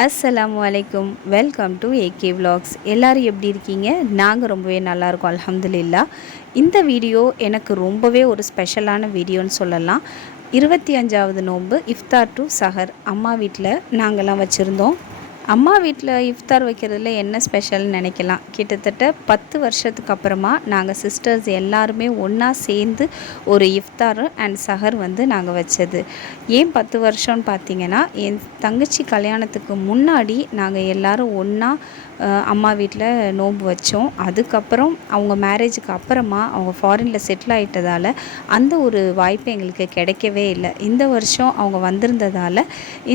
அஸ்ஸலாமு அலைக்கும். Welcome to AK vlogs. எல்லோரும் எப்படி இருக்கீங்க? நாங்கள் ரொம்பவே நல்லாயிருக்கோம், அல்ஹம்துலில்லாஹ். இந்த வீடியோ எனக்கு ரொம்பவே ஒரு ஸ்பெஷலான வீடியோன்னு சொல்லலாம். 25வது நோன்பு இஃப்தார் டு சஹர் அம்மா வீட்டில் நாங்கள்லாம் வச்சுருந்தோம். அம்மா வீட்டில் இஃப்தார் வைக்கிறதுல என்ன ஸ்பெஷல்னு நினைக்கலாம். கிட்டத்தட்ட 10 வருஷத்துக்கு அப்புறமா நாங்கள் சிஸ்டர்ஸ் எல்லாருமே ஒன்றா சேர்ந்து ஒரு இஃப்தார் அண்ட் சஹர் நாங்கள் வச்சது. ஏன் 10 வருஷம்னு பார்த்தீங்கன்னா, என் தங்கச்சி கல்யாணத்துக்கு முன்னாடி நாங்கள் எல்லோரும் ஒன்றா அம்மா வீட்டில் நோன்பு வச்சோம். அதுக்கப்புறம் அவங்க மேரேஜுக்கு அப்புறமா அவங்க ஃபாரினில் செட்டில் ஆகிட்டதால் அந்த ஒரு வாய்ப்பு எங்களுக்கு கிடைக்கவே இல்லை. இந்த வருஷம் அவங்க வந்திருந்ததால்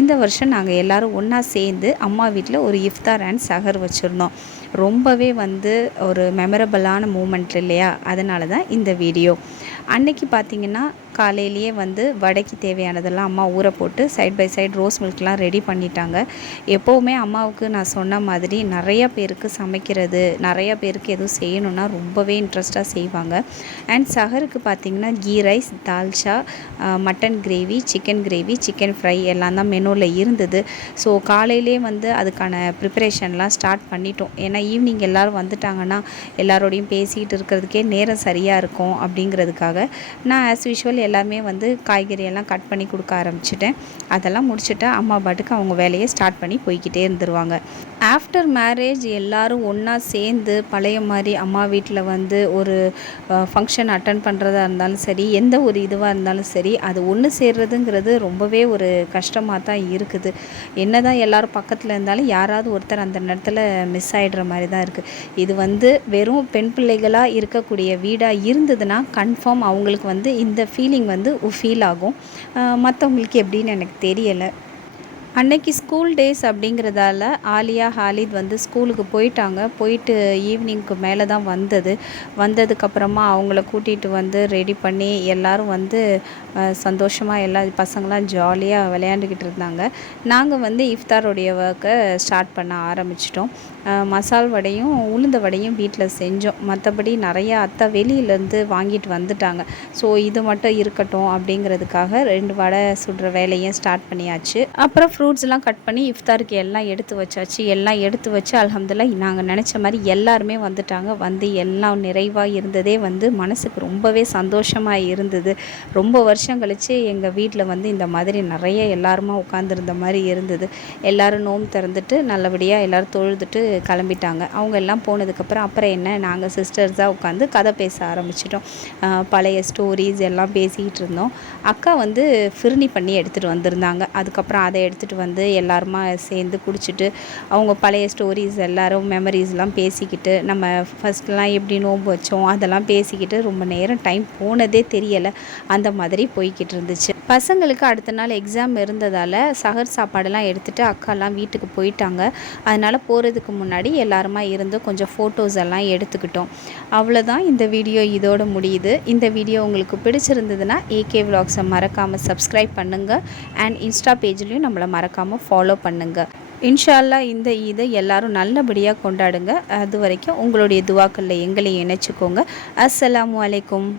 இந்த வருஷம் நாங்கள் எல்லோரும் ஒன்றா சேர்ந்து அம்மா வீட்டில் ஒரு இஃப்தார் அண்ட் சஹர் வச்சுருந்தோம். ரொம்பவே ஒரு மெமரபிளான மூமெண்ட் இல்லையா? அதனால தான் இந்த வீடியோ. அன்னைக்கு பார்த்திங்கன்னா காலையிலேயே வடைக்கு தேவையானதெல்லாம் அம்மா ஊற போட்டு சைட் பை சைட் ரோஸ் மில்க்லாம் ரெடி பண்ணிட்டாங்க. எப்போவுமே அம்மாவுக்கு நான் சொன்ன மாதிரி நிறையா பேருக்கு சமைக்கிறது, நிறையா பேருக்கு எதுவும் செய்யணுன்னா ரொம்பவே இன்ட்ரெஸ்ட்டாக செய்வாங்க. அண்ட் சஹருக்கு பார்த்திங்கன்னா ghee rice, dalcha, mutton gravy, chicken gravy, chicken fry எல்லாம் தான் மெனுவில் இருந்தது. ஸோ காலையிலே அதுக்கான ப்ரிப்பரேஷன்லாம் ஸ்டார்ட் பண்ணிட்டோம். ஏன்னா ஈவினிங் எல்லோரும் வந்துட்டாங்கன்னா எல்லாரோடையும் பேசிகிட்டு இருக்கிறதுக்கே நேரம் சரியாக இருக்கும் அப்படிங்கிறதுக்காக நான் ஆஸ் யூஷுவல் எல்லாமே காய்கறியெல்லாம் கட் பண்ணி கொடுக்க ஆரம்பிச்சிட்டேன். அதெல்லாம் முடிச்சுட்டு அம்மா பாட்டுக்கு அவங்க வேலையை ஸ்டார்ட் பண்ணி போய்கிட்டே இருந்துருவாங்க. ஆஃப்டர் மேரேஜ் எல்லோரும் ஒன்றா சேர்ந்து பழைய மாதிரி அம்மா வீட்டில் ஒரு ஃபங்க்ஷன் அட்டன் பண்ணுறதா இருந்தாலும் சரி, எந்த ஒரு இதுவாக இருந்தாலும் சரி, அது ஒன்று சேர்றதுங்கிறது ரொம்பவே ஒரு கஷ்டமாக தான் இருக்குது. என்ன தான் எல்லோரும் பக்கத்தில் இருந்தாலும் யாராவது ஒருத்தர் அந்த நேரத்தில் மிஸ் ஆகிடுற மாதிரி தான் இருக்குது. இது வெறும் பெண் பிள்ளைகளாக இருக்கக்கூடிய வீடாக இருந்ததுன்னா கன்ஃபார்ம் அவங்களுக்கு இந்த ஃபீலிங் ஃபீல் ஆகும். மற்றவங்களுக்கு எப்படின்னு எனக்கு தெரியலை. அன்னைக்கு ஸ்கூல் டேஸ் அப்படிங்கிறதால ஆலியா, ஹாலித் ஸ்கூலுக்கு போயிட்டாங்க. போயிட்டு ஈவினிங்க்கு மேலே தான் வந்ததுக்கப்புறமா அவங்கள கூட்டிகிட்டு ரெடி பண்ணி எல்லோரும் சந்தோஷமாக எல்லா பசங்களாம் ஜாலியாக விளையாண்டுக்கிட்டு இருந்தாங்க. நாங்கள் இஃப்தாருடைய ஒர்க்கை ஸ்டார்ட் பண்ண ஆரம்பிச்சிட்டோம். மசால் வடையும் உளுந்த வடையும் வீட்டில் செஞ்சோம். மற்றபடி நிறையா அத்தை வெளியிலேருந்து வாங்கிட்டு வந்துட்டாங்க. ஸோ இது மட்டும் இருக்கட்டும் அப்படிங்கிறதுக்காக 2 வடை சுடுற வேலையும் ஸ்டார்ட் பண்ணியாச்சு. அப்புறம் ஃப்ரூட்ஸ்லாம் கட் பண்ணி இஃப்தாருக்கு எல்லாம் எடுத்து வச்சாச்சு. எல்லாம் எடுத்து வச்சு அல்ஹம்துலில்லாஹ் நாங்கள் நினச்ச மாதிரி எல்லாருமே வந்துட்டாங்க. எல்லாம் நிறைவாக இருந்ததே மனசுக்கு ரொம்பவே சந்தோஷமாக இருந்தது. ரொம்ப வருஷம் கழித்து எங்கள் வீட்டில் இந்த மாதிரி நிறைய எல்லாருமா உட்காந்துருந்த மாதிரி இருந்தது. எல்லோரும் நோம்பு திறந்துட்டு நல்லபடியாக எல்லோரும் தொழுதுட்டு கிளம்பிட்டாங்க. அவங்க எல்லாம் போனதுக்கப்புறம் என்ன, நாங்கள் சிஸ்டர்ஸாக உட்காந்து கதை பேச ஆரம்பிச்சிட்டோம். பழைய ஸ்டோரிஸ் எல்லாம் பேசிக்கிட்டு இருந்தோம். அக்கா ஃபிர்னி பண்ணி எடுத்துகிட்டு வந்திருந்தாங்க. அதுக்கப்புறம் அதை எடுத்துகிட்டு எல்லாருமா சேர்ந்து குடிச்சிட்டு அவங்க பழைய ஸ்டோரிஸ் எல்லோரும் மெமரிஸ்லாம் பேசிக்கிட்டு, நம்ம ஃபஸ்ட்லாம் எப்படி நோன்பு வச்சோம் அதெல்லாம் பேசிக்கிட்டு ரொம்ப நேரம் டைம் போனதே தெரியலை. அந்த மாதிரி போய்கிட்டு இருந்துச்சு. பசங்களுக்கு அடுத்த நாள் எக்ஸாம் இருந்ததால் சஹர் சாப்பாடெல்லாம் எடுத்துகிட்டு அக்காலாம் வீட்டுக்கு போயிட்டாங்க. அதனால் போகிறதுக்கு முன்னாடி எல்லாருமா இருந்து கொஞ்சம் ஃபோட்டோஸ் எல்லாம் எடுத்துக்கிட்டோம். அவ்வளோதான், இந்த வீடியோ இதோடு முடியுது. இந்த வீடியோ உங்களுக்கு பிடிச்சிருந்ததுன்னா ஏகே விலாக்ஸை மறக்காமல் சப்ஸ்கிரைப் பண்ணுங்கள். அண்ட் இன்ஸ்டா பேஜ்லேயும் நம்மளை மறக்காமல் ஃபாலோ பண்ணுங்கள். இன்ஷா அல்லாஹ் இந்த இதை எல்லோரும் நல்லபடியாக கொண்டாடுங்க. அது வரைக்கும் உங்களுடைய துவாக்களில் எங்களையும் இணைச்சிக்கோங்க. அஸ்ஸலாமு அலைக்கும்.